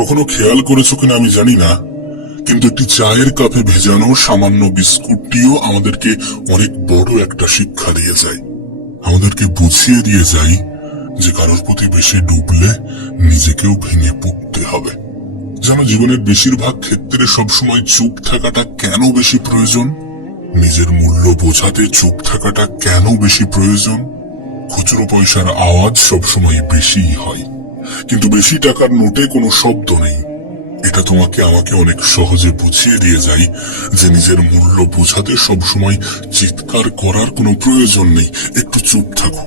কখনো খেয়াল করেছো কিনা আমি জানি না, কিন্তু একটি চায়ের কাপে ভেজানো সামান্য বিস্কুটটিও আমাদেরকে অনেক বড় একটা শিক্ষা দিয়ে যায়। আমাদেরকে বুঝিয়ে দিয়ে যায় যে কারোর প্রতি বেশি ডুবলে নিজেকেও ভেঙে পড়তে হবে। যেন জীবনের বেশিরভাগ ক্ষেত্রে সবসময় চুপ থাকাটা কেন বেশি প্রয়োজন, নিজের মূল্য বোঝাতে চুপ থাকাটা কেন বেশি প্রয়োজন। খুচরো পয়সার আওয়াজ সবসময় বেশিই হয়, কিন্তু বেশি টাকার নোটে কোনো শব্দ নেই। এটা তোমাকে আমাকে অনেক সহজে বুঝিয়ে দিয়ে যায় যে নিজের মূল্য বোঝাতে সবসময় চিৎকার করার কোনো প্রয়োজন নেই। একটু চুপ থাকো,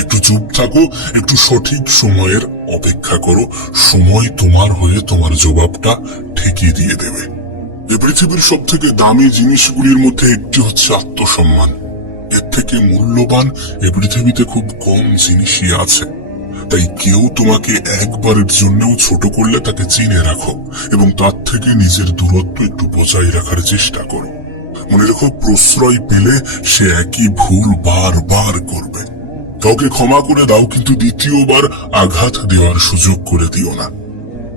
একটু চুপ থাকো, একটু সঠিক সময়ের অপেক্ষা করো। সময় তোমার হয়ে তোমার জবাবটা ঠিকই দিয়ে দেবে। এই পৃথিবীর সব থেকে দামি জিনিসগুলির মধ্যে একটি হচ্ছে আত্মসম্মান। এর থেকে মূল্যবান এই পৃথিবীতে খুব কম জিনিসই আছে। তাই কেউ তোমাকে একবারের জন্যও ছোট করলে তাকে চিনে রাখো এবং তার থেকে নিজের দূরত্ব একটু বজায় রাখার চেষ্টা করো। মনে রেখো, প্রশ্রয় পেলে সে একই ভুল বারবার করবে। কাউকে ক্ষমা করে দাও, কিন্তু দ্বিতীয়বার আঘাত দেওয়ার সুযোগ করে দিও না।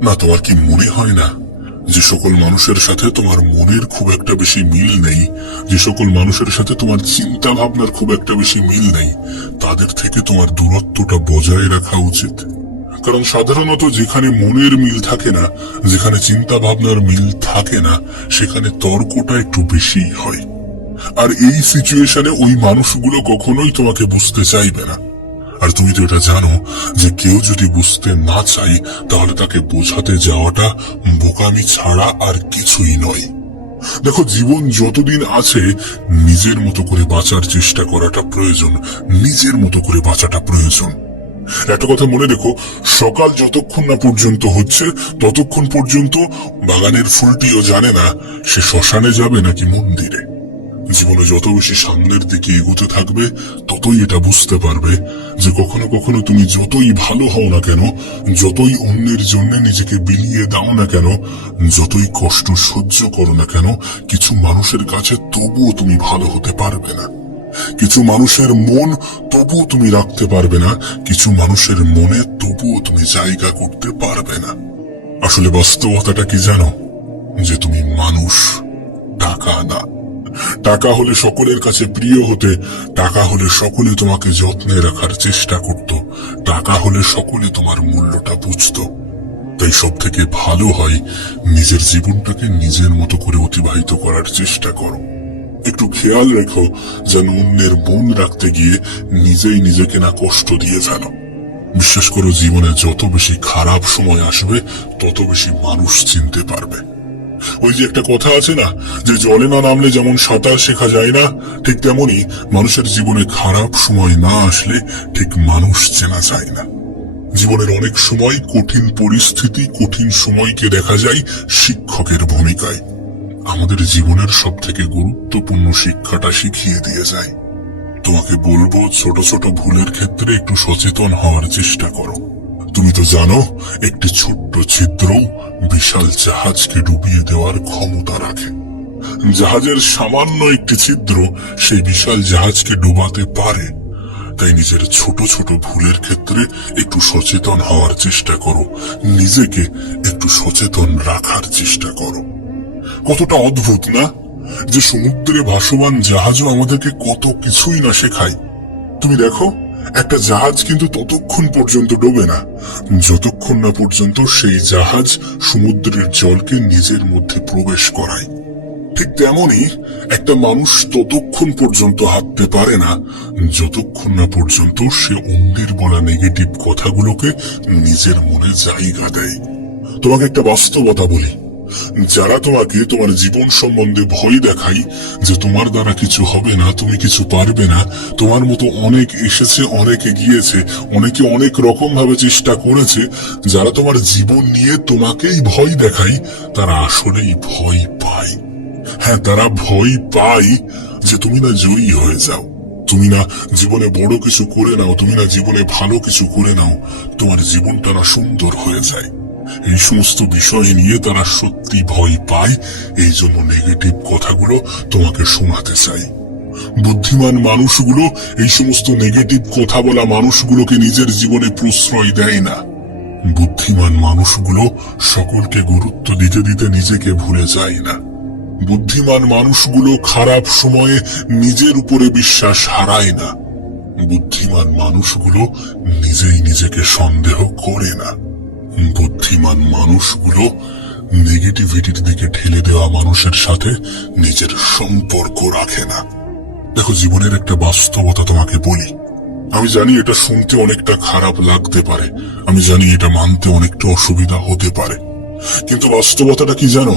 না, তোমার কি মনে হয় না যে সকল মানুষের সাথে তোমার মনের খুব একটা বেশি মিল নেই, যে সকল মানুষের সাথে তোমার চিন্তা ভাবনার খুব একটা বেশি মিল নেই, তাদের থেকে তোমার দূরত্বটা বজায় রাখা উচিত? কারণ সাধারণত যেখানে মনের মিল থাকে না, যেখানে চিন্তা ভাবনার মিল থাকে না, সেখানে তর্কটা একটু বেশিই হয়। আর এই সিচুয়েশনে ওই মানুষগুলো কখনোই তোমাকে বুঝতে চাইবে না। আর তুমি তো এটা জানো যে কেউ যদি বুঝতে না চাই, তাহলে তাকে বোঝাতে যাওয়াটা বোকামি ছাড়া আর কিছুই নয়। দেখো, জীবন যতদিন আছে নিজের মতো করে বাঁচার চেষ্টা করাটা প্রয়োজন, নিজের মতো করে বাঁচাটা প্রয়োজন। একটা কথা মনে রেখো, সকাল যতক্ষণ না পর্যন্ত হচ্ছে ততক্ষণ পর্যন্ত বাগানের ফুলটিও জানে না সে শ্মশানে যাবে নাকি মন্দিরে। জীবনে যত বেশি সামনের দিকে এগোতে থাকবে, ততই এটা বুঝতে পারবে যে কখনো কখনো তুমি যতই ভালো হও না কেন, যতই অন্যের জন্য নিজেকে বিলিয়ে দাও না কেন, যতই কষ্ট সহ্য করো না কেন, কিছু মানুষের কাছে তবুও তুমি ভালো হতে পারবে না। কিছু মানুষের মন তবুও তুমি রাখতে পারবে না, কিছু মানুষের মনে তবুও তুমি জায়গা করতে পারবে না। আসলে বাস্তবতাটা কি জানো? যে তুমি মানুষ, টাকা না। টাকা হলে সকলের কাছে প্রিয় হতে, টাকা হলে সকলে তোমাকে যত্নে রাখার চেষ্টা করত, টাকা হলে সকলে তোমার মূল্যটা বুঝত। তাই সব থেকে ভালো হয় নিজের জীবনটাকে নিজের মতো করে অতিবাহিত করার চেষ্টা করো। একটু খেয়াল রেখো যেন অন্যের মন রাখতে গিয়ে নিজেই নিজেকে না কষ্ট দিয়ে ফেলো। বিশ্বাস করো, জীবনে যত বেশি খারাপ সময় আসবে তত বেশি মানুষ চিনতে পারবে। ওই যে একটা কথা আছে না, যে জলে না নামলে যেমন সাঁতার শেখা যায় না, ঠিক তেমনি মানুষের জীবনে খারাপ সময় না আসলে ঠিক মানুষ চেনা যায় না। জীবনের অনেক সময় কঠিন পরিস্থিতি, কঠিন সময়কে দেখা যায় শিক্ষকের ভূমিকায়। আমাদের জীবনের সব থেকে গুরুত্বপূর্ণ শিক্ষাটা শিখিয়ে দিয়ে যায়। তোমাকে বলবো, ছোট ছোট ভুলের ক্ষেত্রে একটু সচেতন হওয়ার চেষ্টা করো। তুমি তো জানো, একটি ছোট্ট ছিদ্রও বিশাল জাহাজকে ডুবিয়ে দেওয়ার ক্ষমতা রাখে। জাহাজের সামান্য একটি ছিদ্র সেই বিশাল জাহাজকে ডুবাতে পারে। তাই নিজের ছোট ছোট ভুলের ক্ষেত্রে একটু সচেতন হওয়ার চেষ্টা করো, নিজেকে একটু সচেতন রাখার চেষ্টা করো। কতটা অদ্ভুত না, যে সমুদ্রে ভাসমান জাহাজও আমাদেরকে কত কিছুই না শেখায়। তুমি দেখো, একটা জাহাজ কিন্তু ততক্ষণ পর্যন্ত ডোবে না যতক্ষণ না পর্যন্ত সেই জাহাজ সমুদ্রের জলকে নিজের মধ্যে প্রবেশ করায়। ঠিক তেমনি একটা মানুষ ততক্ষণ পর্যন্ত হাঁটতে পারে না যতক্ষণ না পর্যন্ত সে অন্যের বলা নেগেটিভ কথাগুলোকে নিজের মনে জায়গা দেয়। তোমাকে একটা বাস্তবতা বলি, যারা তোমাকে তোমার জীবন সম্বন্ধে ভয় দেখায় যে তোমার দ্বারা কিছু হবে না, তুমি কিছু পারবে না, তোমার মতো অনেক এসেছে, অনেকে গিয়েছে, অনেকে অনেক রকম ভাবে চেষ্টা করেছে, যারা তোমার জীবন নিয়ে তোমাকেই ভয় দেখায়, তারা আসলেই ভয় পায়। হ্যাঁ, তারা ভয় পায় যে তুমি না জয়ী হয়ে যাও, তুমি না জীবনে বড় কিছু করে নাও, তুমি না জীবনে ভালো কিছু করে নাও, তোমার জীবনটা না সুন্দর হয়ে যায়। এই সমস্ত বিষয় নিয়ে তারা সত্যি ভয় পায়, এই জন্য নেগেটিভ কথাগুলো তোমাকে শোনাতে চাই। বুদ্ধিমান মানুষগুলো এই সমস্ত নেগেটিভ কথা বলা মানুষগুলোকে নিজের জীবনে প্রশ্রয় দেয় না। বুদ্ধিমান মানুষগুলো সকলকে গুরুত্ব দিতে দিতে নিজেকে ভুলে যায় না। বুদ্ধিমান মানুষগুলো খারাপ সময়ে নিজের উপরে বিশ্বাস হারায় না। বুদ্ধিমান মানুষগুলো নিজেই নিজেকে সন্দেহ করে না। বুদ্ধিমান মানুষগুলো নেগেটিভিটির দিকে ঠেলে দেওয়া মানুষের সাথে নিজের সম্পর্ক রাখে না। দেখো, জীবনের একটা বাস্তবতা তোমাকে বলি। আমি জানি এটা শুনতে অনেকটা খারাপ লাগতে পারে, আমি জানি এটা মানতে অনেকটা অসুবিধা হতে পারে, কিন্তু বাস্তবতাটা কি জানো?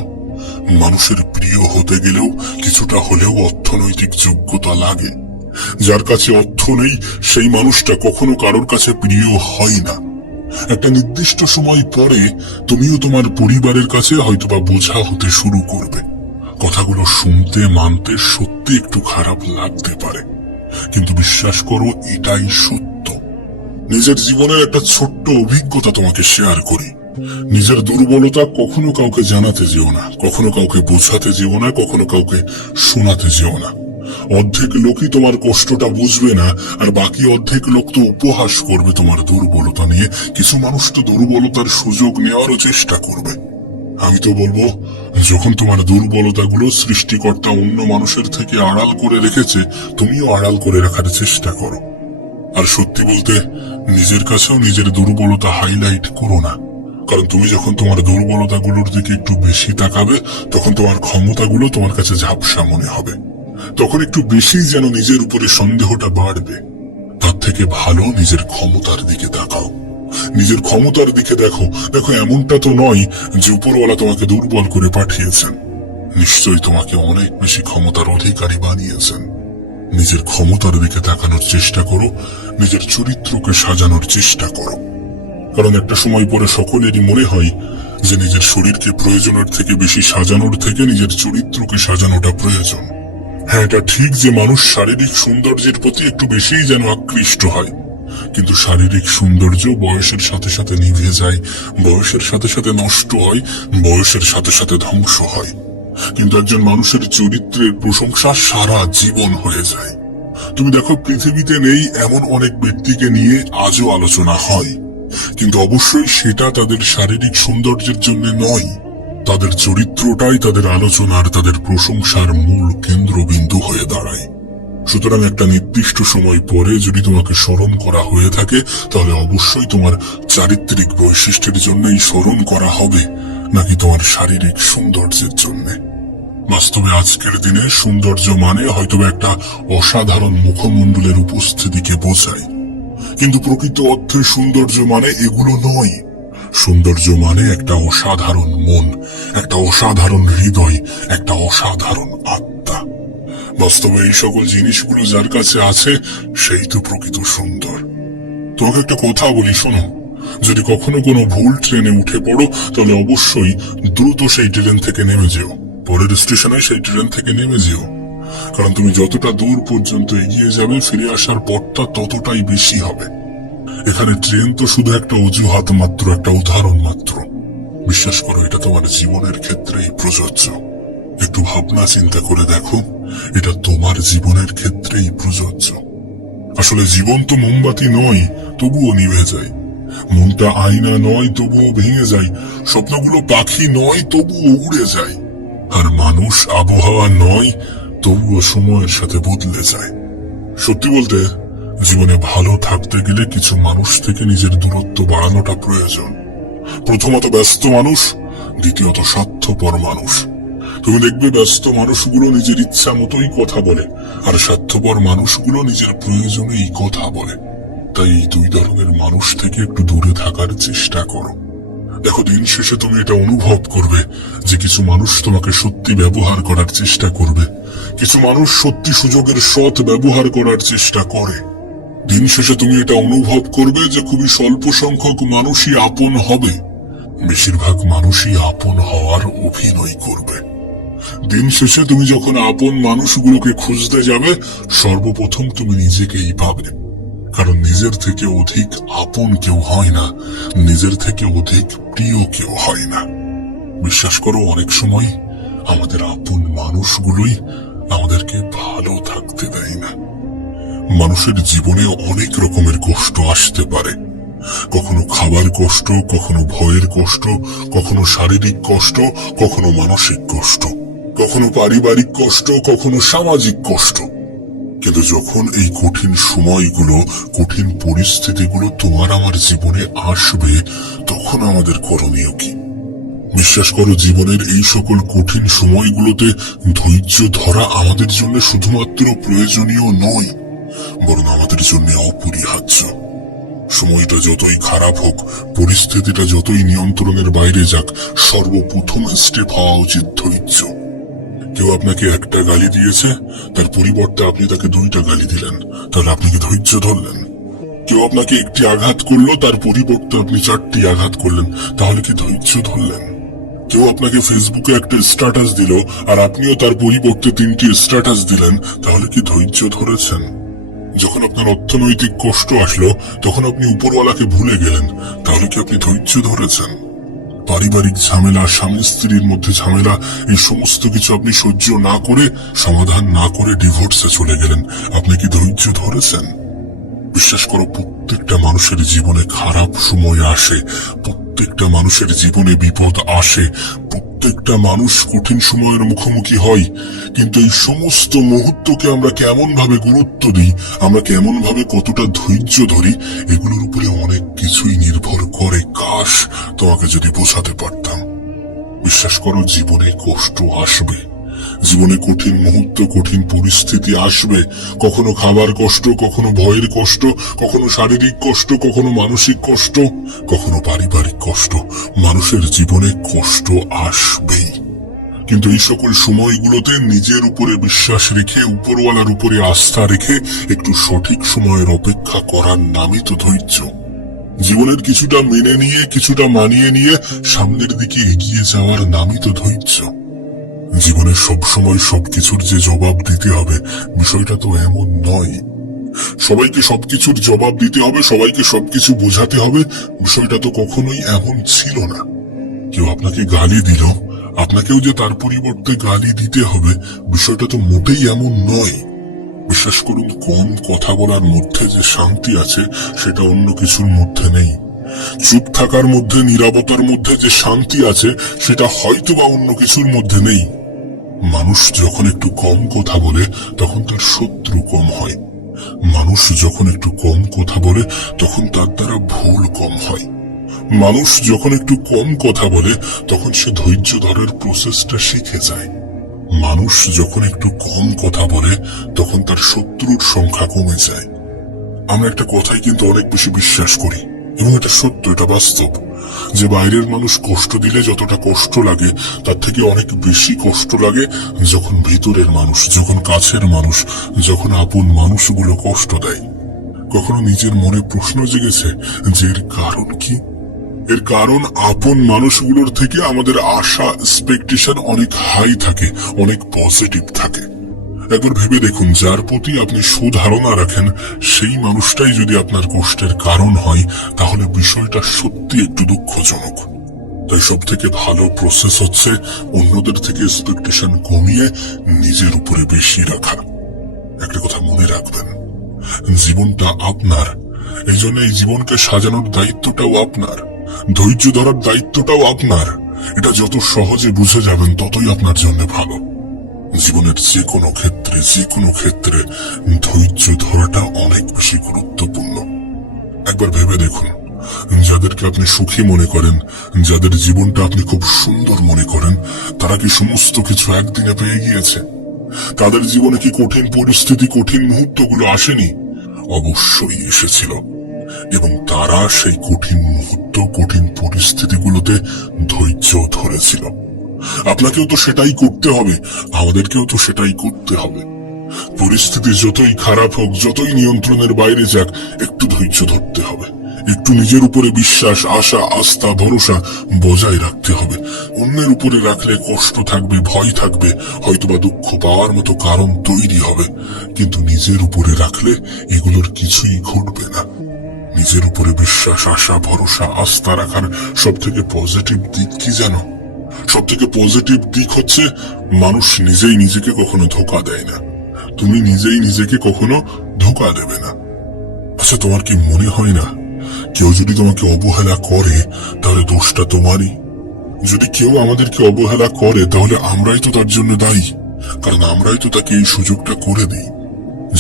মানুষের প্রিয় হতে গেলেও কিছুটা হলেও অর্থনৈতিক যোগ্যতা লাগে। যার কাছে অর্থ নেই সেই মানুষটা কখনো কারোর কাছে প্রিয় হয় না। একটা নির্দিষ্ট সময় পরে তুমিও তোমার পরিবারের কাছে হয়তোবা বোঝা হতে শুরু করবে। কথাগুলো শুনতে মানতে সত্যি একটু খারাপ লাগতে পারে, কিন্তু বিশ্বাস করো এটাই সত্য। নিজের জীবনের একটা ছোট্ট অভিজ্ঞতা তোমাকে শেয়ার করি। নিজের দুর্বলতা কখনো কাউকে জানাতে যেও না, কখনো কাউকে বোঝাতে যেও না, কখনো কাউকে শোনাতে যেও না। অর্ধেক লোকই তোমার কষ্টটা বুঝবে না, আর বাকি অর্ধেক লোক তো উপহাস করবে তোমার দুর্বলতা নিয়ে। কিছু মানুষ তো দুর্বলতার সুযোগ নেওয়ারও চেষ্টা করবে। আমি তো বলবো, যখন তোমার দুর্বলতাগুলো সৃষ্টিকর্তা অন্য মানুষের থেকে আড়াল করে রেখেছে, তুমিও আড়াল করে রাখার চেষ্টা করো। আর সত্যি বলতে, নিজের কাছেও নিজের দুর্বলতা হাইলাইট করো না, কারণ তুমি যখন তোমার দুর্বলতাগুলোর দিকে একটু বেশি তাকাবে, তখন তোমার ক্ষমতাগুলো তোমার কাছে ঝাপসা মনে হবে। তখন একটু বেশি যেন নিজের উপরে সন্দেহটা বাড়বে। তার থেকে ভালো নিজের ক্ষমতার দিকে তাকাও, নিজের ক্ষমতার দিকে দেখো। দেখো, এমনটা তো নয় যে উপরওয়ালা তোমাকে দুর্বল করে পাঠিয়েছেন। নিশ্চয়ই তোমাকে অনেক বেশি ক্ষমতার অধিকারী বানিয়েছেন। নিজের ক্ষমতার দিকে তাকানোর চেষ্টা করো, নিজের চরিত্রকে সাজানোর চেষ্টা করো। কারণ একটা সময় পরে সকলেরই মনে হয় যে নিজের শরীরকে প্রয়োজনের থেকে বেশি সাজানোর থেকে নিজের চরিত্রকে সাজানোটা প্রয়োজন। হ্যাঁ, এটা ঠিক যে মানুষ শারীরিক সৌন্দর্যের প্রতি একটু বেশিই যেন আকৃষ্ট হয়, কিন্তু শারীরিক সৌন্দর্য বয়সের সাথে সাথে নিভে যায়, বয়সের সাথে সাথে নষ্ট হয়, বয়সের সাথে সাথে ধ্বংস হয়। কিন্তু একজন মানুষের চরিত্রের প্রশংসা সারা জীবন হয়ে যায়। তুমি দেখো, পৃথিবীতে নেই এমন অনেক ব্যক্তিকে নিয়ে আজও আলোচনা হয়, কিন্তু অবশ্যই সেটা তাদের শারীরিক সৌন্দর্যের জন্য নয়। তাদের চরিত্রটাই তাদের আলোচনার, তাদের প্রশংসার মূল কেন্দ্রবিন্দু হয়ে দাঁড়ায়। সুতরাং একটা নির্দিষ্ট সময় পরে যদি তোমাকে স্মরণ করা হয়ে থাকে, তাহলে অবশ্যই তোমার চারিত্রিক বৈশিষ্ট্যের জন্যই স্মরণ করা হবে, নাকি তোমার শারীরিক সৌন্দর্যের জন্য। বাস্তবে আজকের দিনে সৌন্দর্য মানে হয়তো একটা অসাধারণ মুখমণ্ডলের উপস্থিতিকে বোঝায়, কিন্তু প্রকৃত অর্থে সৌন্দর্য মানে এগুলো নয়। সৌন্দর্য মানে একটা অসাধারণ মন, একটা অসাধারণ হৃদয়, একটা অসাধারণ আত্মা। বাস্তবে এই সকল জিনিসগুলো যার কাছে আছে, সেই তো প্রকৃত সুন্দর। তোমাকে একটা কথা বলি, শোনো। যদি কখনো কোনো ভুল ট্রেনে উঠে পড়ো, তাহলে অবশ্যই দ্রুত সেই ট্রেন থেকে নেমে যেও, পরের স্টেশনে সেই ট্রেন থেকে নেমে যেও। কারণ তুমি যতটা দূর পর্যন্ত এগিয়ে যাবে, ফিরে আসার পথটা ততটাই বেশি হবে। এখানে ট্রেন তো শুধু একটা অজুহাত মাত্র, একটা উদাহরণ মাত্র। বিশ্বাস করো, এটা তোমার জীবনের ক্ষেত্রেই প্রযোজ্য। একটু ভাবনা চিন্তা করে দেখো, এটা তোমার জীবনের ক্ষেত্রেই প্রযোজ্য। আসলে জীবন তো মোমবাতি নয়, তবুও নিভে যায়। মনটা আয়না নয়, তবুও ভেঙে যায়। স্বপ্নগুলো পাখি নয়, তবুও উড়ে যায়। আর মানুষ আবহাওয়া নয়, তবুও সময়ের সাথে বদলে যায়। সত্যি বলতে, জীবনে ভালো থাকতে গেলে কিছু মানুষ থেকে নিজের দূরত্ব বাড়ানোটা প্রয়োজন। প্রথমত ব্যস্ত মানুষ, দ্বিতীয়ত স্বার্থপর মানুষ। তুমি দেখবে ব্যস্ত মানুষগুলো নিজের ইচ্ছা মতোই কথা বলে, আর স্বার্থপর মানুষগুলো নিজের প্রয়োজনেই কথা বলে। তাই এই দুই ধরনের মানুষ থেকে একটু দূরে থাকার চেষ্টা করো। দেখো, দিন শেষে তুমি এটা অনুভব করবে যে কিছু মানুষ তোমাকে সত্যি ব্যবহার করার চেষ্টা করবে, কিছু মানুষ সত্যি সুযোগের সৎ ব্যবহার করার চেষ্টা করে। দিন শেষে তুমি এটা অনুভব করবে যে খুবই স্বল্প সংখ্যক মানুষই আপন হবে, বেশিরভাগ মানুষই আপন হওয়ার অভিনয় করবে। দিন শেষে তুমি যখন আপন মানুষগুলোকে খুঁজতে যাবে, সর্বপ্রথম তুমি নিজেকেই পাবে। কারণ নিজের থেকে অধিক আপন কেউ হয় না, নিজের থেকে অধিক প্রিয় কেউ হয় না। বিশ্বাস করো, অনেক সময় আমাদের আপন মানুষগুলোই আমাদেরকে ভালো থাকতে দেয় না। মানুষের জীবনে অনেক রকমের কষ্ট আসতে পারে, কখনো খাবার কষ্ট, কখনো ভয়ের কষ্ট, কখনো শারীরিক কষ্ট, কখনো মানসিক কষ্ট, কখনো পারিবারিক কষ্ট, কখনো সামাজিক কষ্ট। কিন্তু যখন এই কঠিন সময়গুলো, কঠিন পরিস্থিতিগুলো তোমার আমার জীবনে আসবে, তখন আমাদের করণীয় কি? বিশ্বাস করো, জীবনের এই সকল কঠিন সময়গুলোতে ধৈর্য ধরা আমাদের জন্য শুধুমাত্র প্রয়োজনীয় নয়, বরং আমাদের জন্য অপরিহার্য। সময়টা যতই খারাপ হোক, পরিস্থিতিটা যতই নিয়ন্ত্রণের বাইরে যাক, সর্বপ্রথম স্টেপ হওয়া উচিত ধৈর্য। কেউ আপনাকে একটা গালি দিয়েছে, তার পরিবর্তে আপনি তাকে 2টা গালি দিলেন, তাহলে আপনি কি ধৈর্য ধরলেন? কেউ আপনাকে একটি আঘাত করলো, তার পরিবর্তে আপনি 4টি আঘাত করলেন, তাহলে কি ধৈর্য ধরলেন? কেউ আপনাকে ফেসবুকে একটা স্ট্যাটাস দিল, আর আপনিও তার পরিবর্তে 3টি স্ট্যাটাস দিলেন, তাহলে কি ধৈর্য ধরেছেন? যখন আপনার অর্থনৈতিক কষ্ট আসলো, তখন আপনি উপরওয়ালাকে ভুলে গেলেন, তাহলে কি আপনি ধৈর্য ধরেছেন? পারিবারিক ঝামেলা, স্বামী স্ত্রীর মধ্যে ঝামেলা, এই সমস্ত কিছু আপনি সহ্য না করে, সমাধান না করে ডিভোর্সে চলে গেলেন, আপনি কি ধৈর্য ধরেছেন? বিশ্বাস করো, প্রত্যেকটা মানুষের জীবনে খারাপ সময় আসে, প্রত্যেকটা মানুষের জীবনে বিপদ আসে, প্রত্যেকটা মানুষ কঠিন সময়ের মুখোমুখি হয়। কিন্তু এই সমস্ত মুহূর্তকে আমরা কেমন ভাবে গুরুত্ব দিই, আমরা কেমন ভাবে কতটা ধৈর্য ধরি, এগুলোর উপরে অনেক কিছুই নির্ভর করে। কাশ তোমাকে যদি বোঝাতে পারতাম। বিশ্বাস করো, জীবনে কষ্ট আসবে, জীবনে কঠিন মুহূর্ত, কঠিন পরিস্থিতি আসবে। কখনো খাবার কষ্ট, কখনো ভয়ের কষ্ট, কখনো শারীরিক কষ্ট, কখনো মানসিক কষ্ট, কখনো পারিবারিক কষ্ট। মানুষের জীবনে কষ্ট আসবেই। কিন্তু এই সকল সময়গুলোতে নিজের উপরে বিশ্বাস রেখে, উপরওয়ালার উপরে আস্থা রেখে একটু সঠিক সময়ের অপেক্ষা করার নামই তো ধৈর্য। জীবনের কিছুটা মেনে নিয়ে, কিছুটা মানিয়ে নিয়ে সামনের দিকে এগিয়ে যাওয়ার নামই তো ধৈর্য। জীবনে সবসময় সবকিছুর যে জবাব দিতে হবে, বিষয়টা তো এমন নয়। সবাইকে সবকিছুর জবাব দিতে হবে, সবাইকে সবকিছু বোঝাতে হবে, বিষয়টা তো কখনোই এমন ছিল না। কেউ আপনাকে গালি দিল, আপনাকেও যে তার পরিবর্তে গালি দিতে হবে, বিষয়টা তো মোটেই এমন নয়। বিশ্বাস করুন, কম কথা বলার মধ্যে যে শান্তি আছে, সেটা অন্য কিছুর মধ্যে নেই। চুপ থাকার মধ্যে, নীরবতার মধ্যে যে শান্তি আছে, সেটা হয়তো বা অন্য কিছুর মধ্যে নেই। মানুষ যখন একটু কম কথা বলে, তখন তার শত্রু কম হয়। মানুষ যখন একটু কম কথা বলে, তখন তার দ্বারা ভুল কম হয়। মানুষ যখন একটু কম কথা বলে, তখন সে ধৈর্য ধরার প্রসেসটা শিখে যায়। মানুষ যখন একটু কম কথা বলে, তখন তার শত্রুর সংখ্যা কমে যায়। আমরা একটা কথাই কিন্তু অনেক বেশি বিশ্বাস করি, এবং এটা সত্য, এটা বাস্তব, যে বাইরের মানুষ কষ্ট দিলে যতটা কষ্ট লাগে, তার থেকে অনেক বেশি কষ্ট লাগে যখন ভিতরের মানুষ, যখন কাছের মানুষ, যখন আপন মানুষগুলো কষ্ট দেয়। কখনো নিজের মনে প্রশ্ন জেগেছে যে এর কারণ কি? এর কারণ, আপন মানুষগুলোর থেকে আমাদের আশা, এক্সপেকটেশন অনেক হাই থাকে, অনেক পজিটিভ থাকে। একবার ভেবে দেখুন, যার প্রতি আপনি সুধারণা রাখেন, সেই মানুষটাই যদি আপনার কষ্টের কারণ হয়, তাহলে বিষয়টা সত্যি একটু দুঃখজনক। তাই সব থেকে ভালো প্রসেস হচ্ছে অন্যদের থেকে এক্সপেকটেশন কমিয়ে নিজের উপরে বেশি রাখা। একটা কথা মনে রাখবেন, জীবনটা আপনার, এই জন্য এই জীবনকে সাজানোর দায়িত্বটাও আপনার, ধৈর্য ধরার দায়িত্বটাও আপনার। এটা যত সহজে বুঝে যাবেন, ততই আপনার জন্য ভালো। জীবনের যে কোনো ক্ষেত্রে ধৈর্য ধরাটা অনেক বেশি গুরুত্বপূর্ণ। একবার ভেবে দেখুন, যাদেরকে আপনি সুখী মনে করেন, যাদের জীবনটা আপনি খুব সুন্দর মনে করেন, তারা কি সমস্ত কিছু একদিনে পেয়ে গিয়েছে? তাদের জীবনে কি কঠিন পরিস্থিতি, কঠিন মুহূর্তগুলো আসেনি? অবশ্যই এসেছিল, এবং তারা সেই কঠিন মুহূর্ত, কঠিন পরিস্থিতিগুলোতে ধৈর্য ধরেছিল। আপনাকেও তো সেটাই করতে হবে, আমাদেরকেও তো সেটাই করতে হবে। পরিস্থিতি যতই খারাপ হোক, যতই নিয়ন্ত্রণের বাইরে যাক, একটু ধৈর্য ধরতে হবে, একটু নিজের উপরে বিশ্বাস, আশা, আস্থা, ভরসা বজায় রাখতে হবে। অন্যের উপরে রাখলে কষ্ট থাকবে, ভয় থাকবে, হয়তোবা দুঃখ পাওয়ার মতো কারণ তৈরি হবে, কিন্তু নিজের উপরে রাখলে এগুলোর কিছুই ঘটবে না। নিজের উপরে বিশ্বাস, আশা, ভরসা, আস্থা রাখার সব থেকে পজিটিভ দিক কি জানো? সব থেকে পজিটিভ দিক হচ্ছে, মানুষ নিজেই নিজেকে কখনো ধোঁকা দেয় না। তুমি নিজেই নিজেকে কখনো ধোঁকা দেবে না। আচ্ছা, তোমার কি মনে হয় না কেউ যদি তোমাকে অবহেলা করে তাহলে দোষটা তোমারই। যদি কেউ আমাদেরকে অবহেলা করে তাহলে আমরাই তো তার জন্য দায়ী, কারণ আমরাই তো তাকে এই সুযোগটা করে দিই।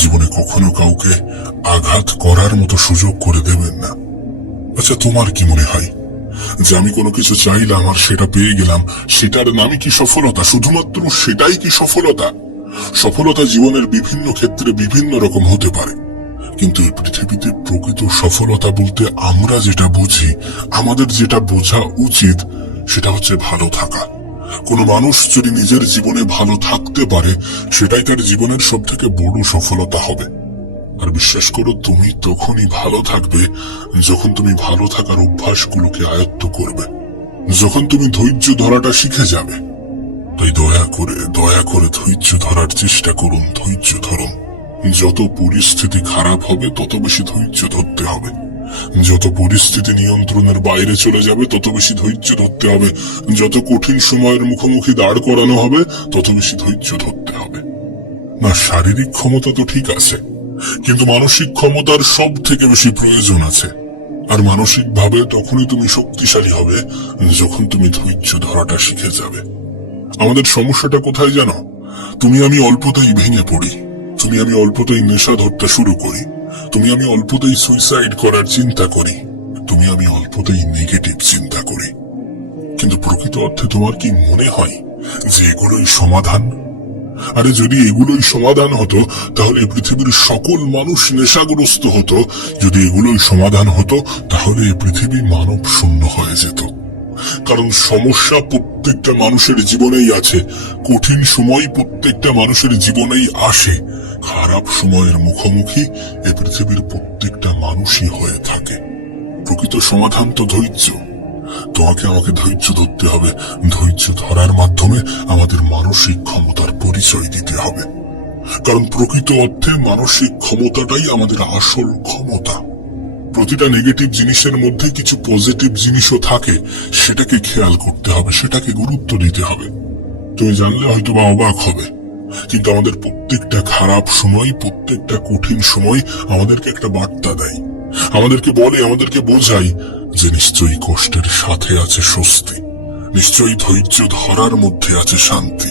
জীবনে কখনো কাউকে আঘাত করার মতো সুযোগ করে দেবেন না। আচ্ছা, তোমার কি মনে হয় যে আমি কোনো কিছু চাইলাম আর সেটা পেয়ে গেলাম, সেটার নামই কি সফলতা? শুধুমাত্র সেটাই কি সফলতা? সফলতা জীবনের বিভিন্ন ক্ষেত্রে বিভিন্ন রকম হতে পারে, কিন্তু এই পৃথিবীতে প্রকৃত সফলতা বলতে আমরা যেটা বুঝি, আমাদের যেটা বোঝা উচিত, সেটা হচ্ছে ভালো থাকা। কোনো মানুষ যদি নিজের জীবনে ভালো থাকতে পারে, সেটাই তার জীবনের সব থেকে বড় সফলতা হবে। আর বিশ্বাস করো, তুমি তখনই ভালো থাকবে যখন তুমি ভালো থাকার অভ্যাসগুলোকে আয়ত্ত করবে, যখন তুমি ধৈর্য ধরাটা শিখে যাবে। তাই দয়া করে ধৈর্য ধরার চেষ্টা করুন, ধৈর্য ধরুন। যত পরিস্থিতি খারাপ হবে তত বেশি ধৈর্য ধরতে হবে। যত পরিস্থিতি নিয়ন্ত্রণের বাইরে চলে যাবে তত বেশি ধৈর্য ধরতে হবে। যত কঠিন সময়ের মুখোমুখি দাঁড় করানো হবে তত বেশি ধৈর্য ধরতে হবে। না, শারীরিক ক্ষমতা তো ঠিক আছে, কিন্তু মানসিক ক্ষমতার সব থেকে বেশি প্রয়োজন আছে। আর মানসিকভাবে তখনই তুমি শক্তিশালী হবে যখন তুমি ধৈর্য ধরাটা শিখে যাবে। আমাদের সমস্যাটা কোথায় জানো? তুমি আমি অল্পতেই ভেঙে পড়ি, তুমি আমি অল্পতেই নেশা ধরতে শুরু করি, তুমি আমি অল্পতেই সুইসাইড করার চিন্তা করি, তুমি আমি অল্পতেই নেগেটিভ চিন্তা করি। কিন্তু প্রকৃত অর্থে তোমার কি মনে হয় যে এগুলোই সমাধান? আরে যদি এগুলোই সমাধান হতো তাহলে পৃথিবীর সকল মানুষ নেশাগ্রস্ত হতো। যদি এগুলোই সমাধান হতো তাহলে পৃথিবী মানব শূন্য হয়ে যেত। কারণ সমস্যা প্রত্যেকটা মানুষের জীবনেই আছে, কঠিন সময় প্রত্যেকটা মানুষের জীবনেই আসে। খারাপ সময়ের মুখোমুখি এ পৃথিবীর প্রত্যেকটা মানুষই হয়ে থাকে। প্রকৃত সমাধান তো ধৈর্য। তোমাকে আমাকে ধৈর্য ধরতে হবে। ধৈর্য ধরার মাধ্যমে আমাদের মানসিক ক্ষমতার পরিচয় দিতে হবে, কারণ প্রকৃত অর্থে মানসিক ক্ষমতাটাই আমাদের আসল ক্ষমতা। প্রতিটা নেগেটিভ জিনিসের মধ্যে কিছু পজিটিভ জিনিসও থাকে, সেটাকে খেয়াল করতে হবে, সেটাকে গুরুত্ব দিতে হবে। তুমি জানলে হয়তো বা অবাক হবে, কিন্তু আমাদের প্রত্যেকটা খারাপ সময়, প্রত্যেকটা কঠিন সময় আমাদেরকে একটা বার্তা দেয়, আমাদেরকে বলে, আমাদেরকে বোঝায় যে নিশ্চয়ই কষ্টের সাথে আছে স্বস্তি, নিশ্চয়ই ধৈর্য ধরার মধ্যে আছে শান্তি।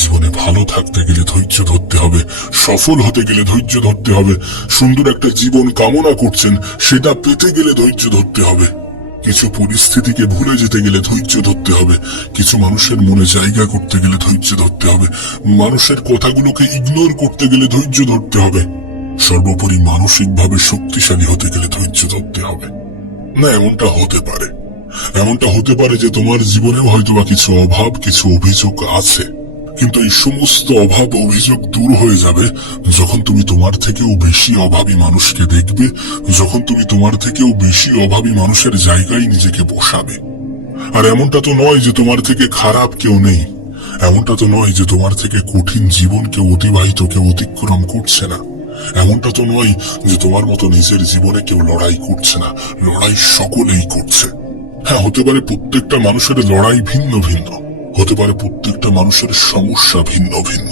জীবনে ভালো থাকতে গেলে ধৈর্য ধরতে হবে, সফল হতে গেলে ধৈর্য ধরতে হবে, সুন্দর একটা জীবন কামনা করছেন সেটা পেতে গেলে ধৈর্য ধরতে হবে, কিছু পরিস্থিতিকে ভুলে যেতে গেলে ধৈর্য ধরতে হবে, কিছু মানুষের মনে জায়গা করতে গেলে ধৈর্য ধরতে হবে, মানুষের কথাগুলোকে ইগনোর করতে গেলে ধৈর্য ধরতে হবে, সর্বোপরি মানসিকভাবে শক্তিশালী হতে গেলে ধৈর্য ধরতে হবে। না, এমনটা হতে পারে যে তোমার জীবনেও হয়তোবা কিছু অভাব, কিছু অভিযোগ আছে, কিন্তু এই সমস্ত অভাব অভিযোগ দূর হয়ে যাবে যখন তুমি তোমার থেকেও বেশি অভাবী মানুষকে দেখবে, যখন তুমি তোমার থেকেও বেশি অভাবী মানুষের জায়গায় নিজেকে বসাবে। আর এমনটা তো নয় যে তোমার থেকে খারাপ কেউ নেই, এমনটা তো নয় যে তোমার থেকে কঠিন জীবন কেউ অতিক্রম করছে না, এমনটা তো নয় যে তোমার মতো নিজের জীবনে কেউ লড়াই করছে না, লড়াই সকলেই করছে। হ্যাঁ, হতে পারে প্রত্যেকটা মানুষের লড়াই ভিন্ন ভিন্ন, হতে পারে প্রত্যেকটা মানুষের সমস্যা ভিন্ন ভিন্ন,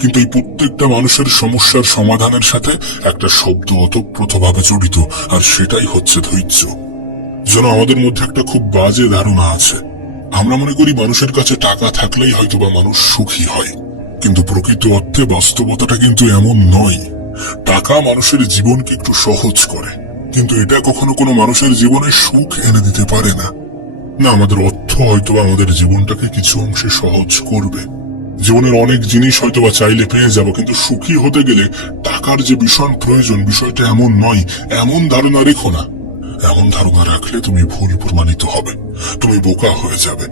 কিন্তু এই প্রত্যেকটা মানুষের সমস্যার সমাধানের সাথে একটা শব্দ ওতপ্রোতভাবে জড়িত, আর সেটাই হচ্ছে ধৈর্য। যেন আমাদের মধ্যে একটা খুব বাজে ধারণা আছে, আমরা মনে করি মানুষের কাছে টাকা থাকলেই হয়তোবা মানুষ সুখী হয়, কিন্তু প্রকৃত অর্থে বাস্তবতাটা কিন্তু এমন নয়। টাকা মানুষের জীবনকে একটু সহজ করে, কিন্তু এটা কখনো কোনো মানুষের জীবনে সুখ এনে দিতে পারে না। না, আমাদের অর্থ হয়তোবা আমাদের জীবনটাকে কিছু অংশে সহজ করবে, জীবনের অনেক জিনিস হয়তোবা চাইলে পেয়ে যাব, কিন্তু সুখী হতে গেলে টাকার যে ভীষণ প্রয়োজন, বিষয়টা এমন নয়। এমন ধারণা রেখো না, এমন ধারণা রাখলে তুমি ভুল প্রমাণিত হবে, তুমি বোকা হয়ে যাবে।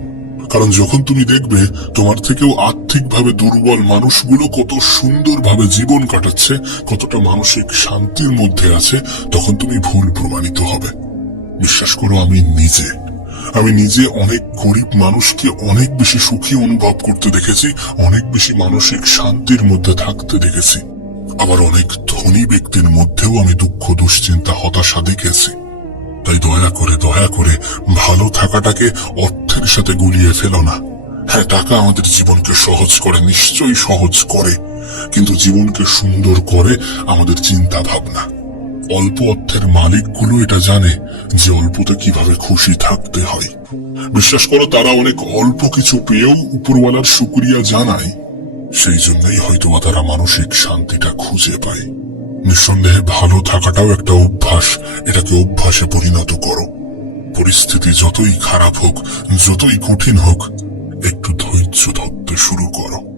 কারণ যখন তুমি দেখবে তোমার থেকেও আর্থিকভাবে দুর্বল মানুষগুলো কত সুন্দরভাবে জীবন কাটাচ্ছে, কতটা মানসিক শান্তির মধ্যে আছে, তখন তুমি ভুল প্রমাণিত হবে। বিশ্বাস করো, আমি নিজে অনেক গরিব মানুষকে অনেক বেশি সুখী অনুভব করতে দেখেছি, অনেক বেশি মানসিক শান্তির মধ্যে থাকতে দেখেছি। আবার অনেক ধনী ব্যক্তির মধ্যেও আমি দুঃখ, দুশ্চিন্তা, হতাশা দেখেছি। তাই দয়া করে ভালো থাকাটাকে অর্থের সাথে গুলিয়ে ফেলো না। হ্যাঁ, টাকা আমাদের জীবনকে সহজ করে, নিশ্চয়ই সহজ করে, কিন্তু জীবনকে সুন্দর করে আমাদের চিন্তা ভাবনা। অল্প অর্থের মালিকগুলো এটা জানে যে অল্পতে কিভাবে খুশি থাকতে হয়। বিশ্বাস করো, তারা অনেক অল্প কিছু পেয়েও উপরওয়ালার শুকরিয়া জানায়। সেই জন্যই হয়তোবা তারা মানসিক শান্তিটা খুঁজে পায়। নিঃসন্দেহে ভালো থাকাটাও একটা অভ্যাস। এটাকে অভ্যাসে পরিণত করো। পরিস্থিতি যতই খারাপ হোক, যতই কঠিন হোক, একটু ধৈর্য ধরতে শুরু করো।